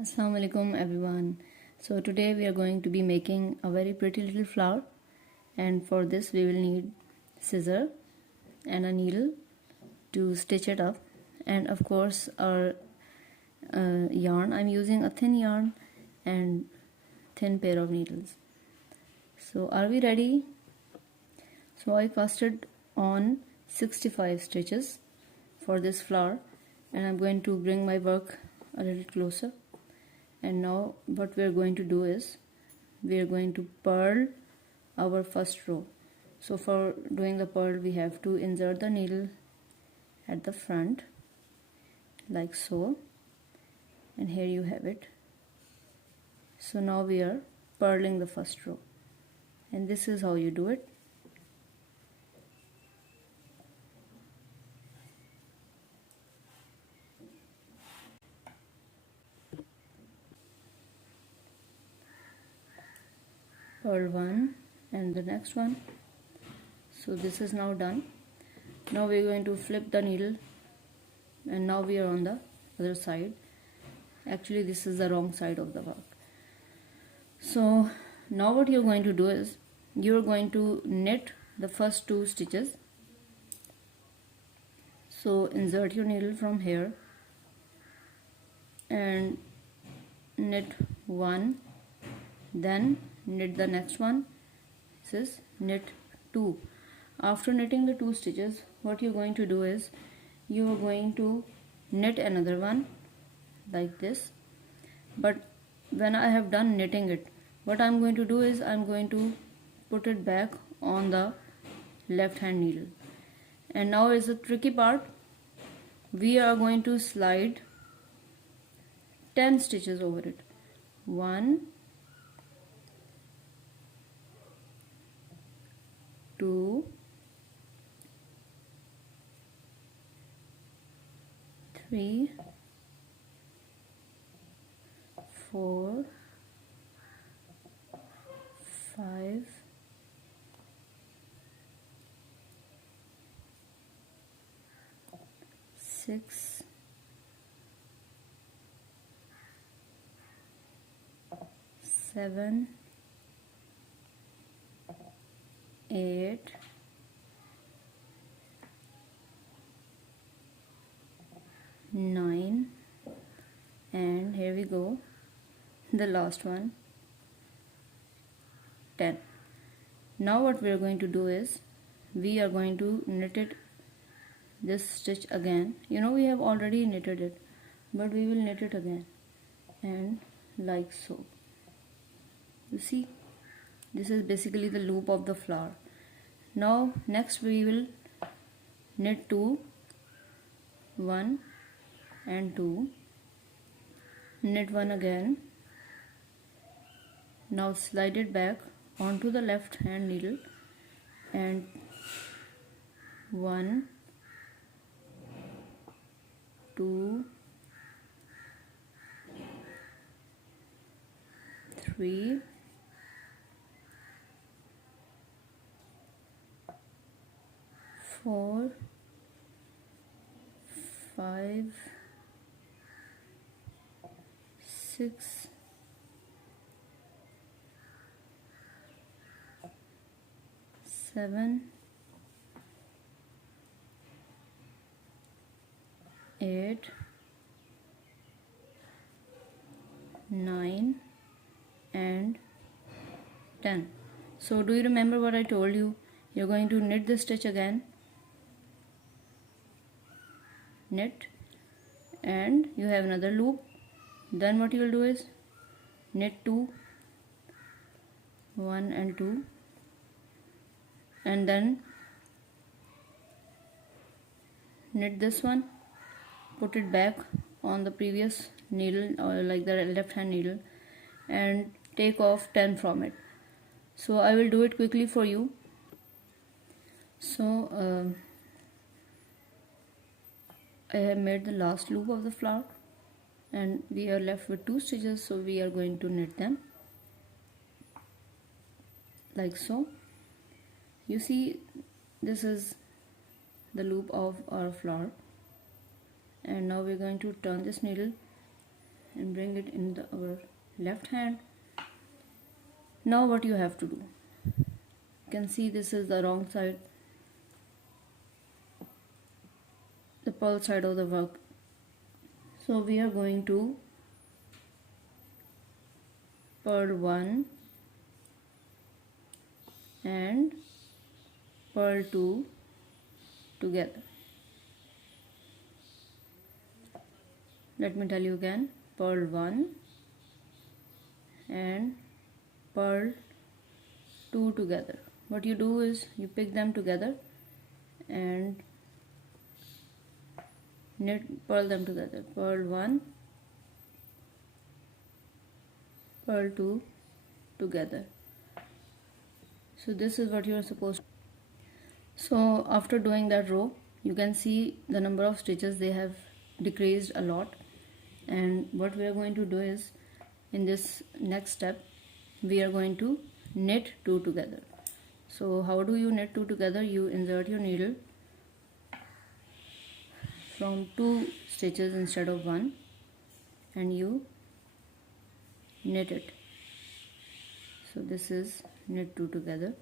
Assalamu alaikum everyone. So today we are going to be making a very pretty little flower, and for this we will need scissor and a needle to stitch it up, and of course our yarn. I'm using a thin yarn and thin pair of needles. So are we ready? So I casted on 65 stitches for this flower, and I'm going to bring my work a little closer. And now what we are going to do is we are going to purl our first row. So for doing the purl, we have to insert the needle at the front like so, and here you have it. So now we are purling the first row, and this is how you do it. Purl one and the next one. So this is now done. Now we are going to flip the needle, and now we are on the other side. Actually this is the wrong side of the work. So now what you're going to do is you're going to knit the first two stitches. So insert your needle from here and knit one, then knit the next one. This is knit two. After knitting the two stitches, what you're going to do is you are going to knit another one like this. But when I have done knitting it, what I'm going to do is I'm going to put it back on the left hand needle. And now is the tricky part. We are going to slide 10 stitches over it. 1, 2, 3, 4, 5, 6, 7, 8, 9, and here we go, the last one, 10. Now what we are going to do is we are going to knit it this stitch again. You know, we have already knitted it, but we will knit it again, and like so. You see, this is basically the loop of the flower. Now next we will knit 2, 1 and 2, knit 1 again. Now slide it back onto the left hand needle and 1, 2, 3, 4, 5, 6, 7, 8, 9 and 10. So do you remember what I told you? You're going to knit the stitch again, knit, and you have another loop. Then what you will do is knit 2, 1 and 2, and then knit this one, put it back on the previous needle or like the left hand needle, and take off 10 from it. So I will do it quickly for you. So I have made the last loop of the flower, and we are left with 2 stitches, so we are going to knit them like so. You see, this is the loop of our flower, and now we're going to turn this needle and bring it in our left hand. Now what you have to do, you can see this is the wrong side, the purl side of the work. So we are going to purl 1 and purl 2 together. Let me tell you again, purl 1 and purl 2 together. What you do is you pick them together and purl them together. Purl 1, purl 2 together. So this is what you are supposed to. So after doing that row, you can see the number of stitches, they have decreased a lot. And what we are going to do is, in this next step, we are going to knit 2 together. So how do you knit 2 together? You insert your needle from 2 stitches instead of 1 and you knit it. So this is knit 2 together.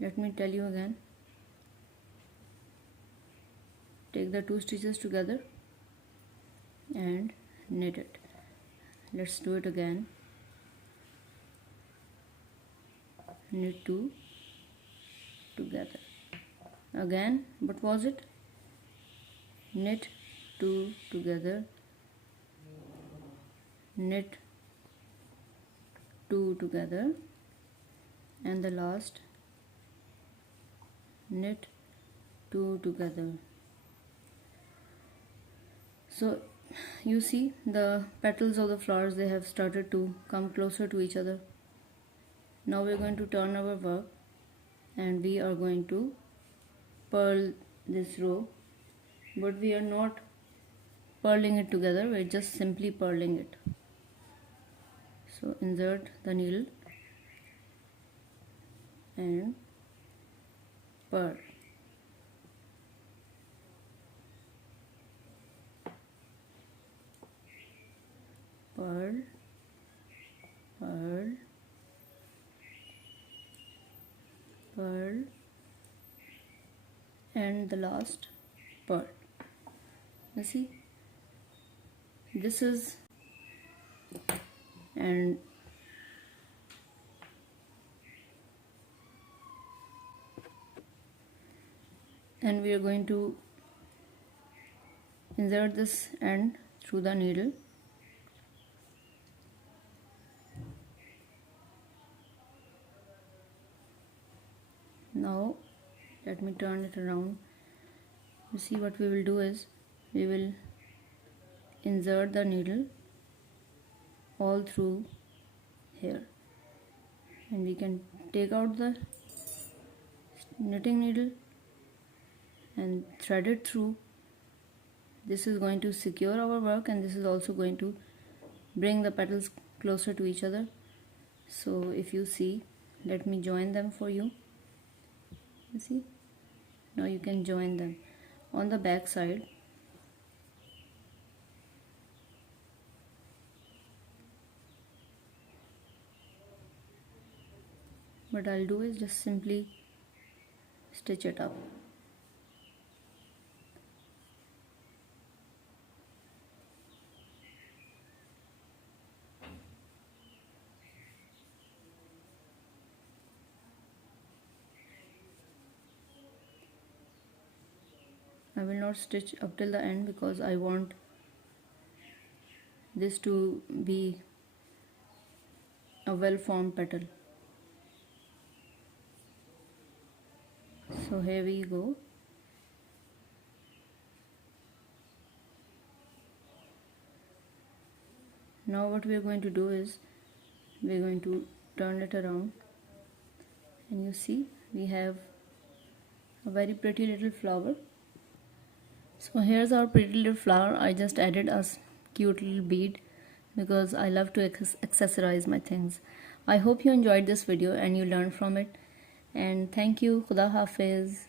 Let me tell you again. Take the 2 stitches together and knit it. Let's do it again. Knit 2 together. Again, what was it? Knit 2 together, knit 2 together, and the last, knit 2 together. So you see the petals of the flowers, they have started to come closer to each other. Now we are going to turn our work and we are going to purl this row, but we are not purling it together, we are just simply purling it. So insert the needle and purl. Purl, purl, purl, and the last purl. You see, this is, and we are going to insert this end through the needle. Now let me turn it around. You see, what we will do is we will insert the needle all through here, and we can take out the knitting needle and thread it through. This is going to secure our work, and this is also going to bring the petals closer to each other. So if you see, let me join them for you. You see, now you can join them on the back side. What I'll do is just simply stitch it up. I will not stitch up till the end because I want this to be a well-formed petal. So here we go. Now what we are going to do is we are going to turn it around, and you see we have a very pretty little flower. So here's our pretty little flower. I just added a cute little bead because I love to accessorize my things. I hope you enjoyed this video and you learned from it, and thank you. Khuda Hafiz.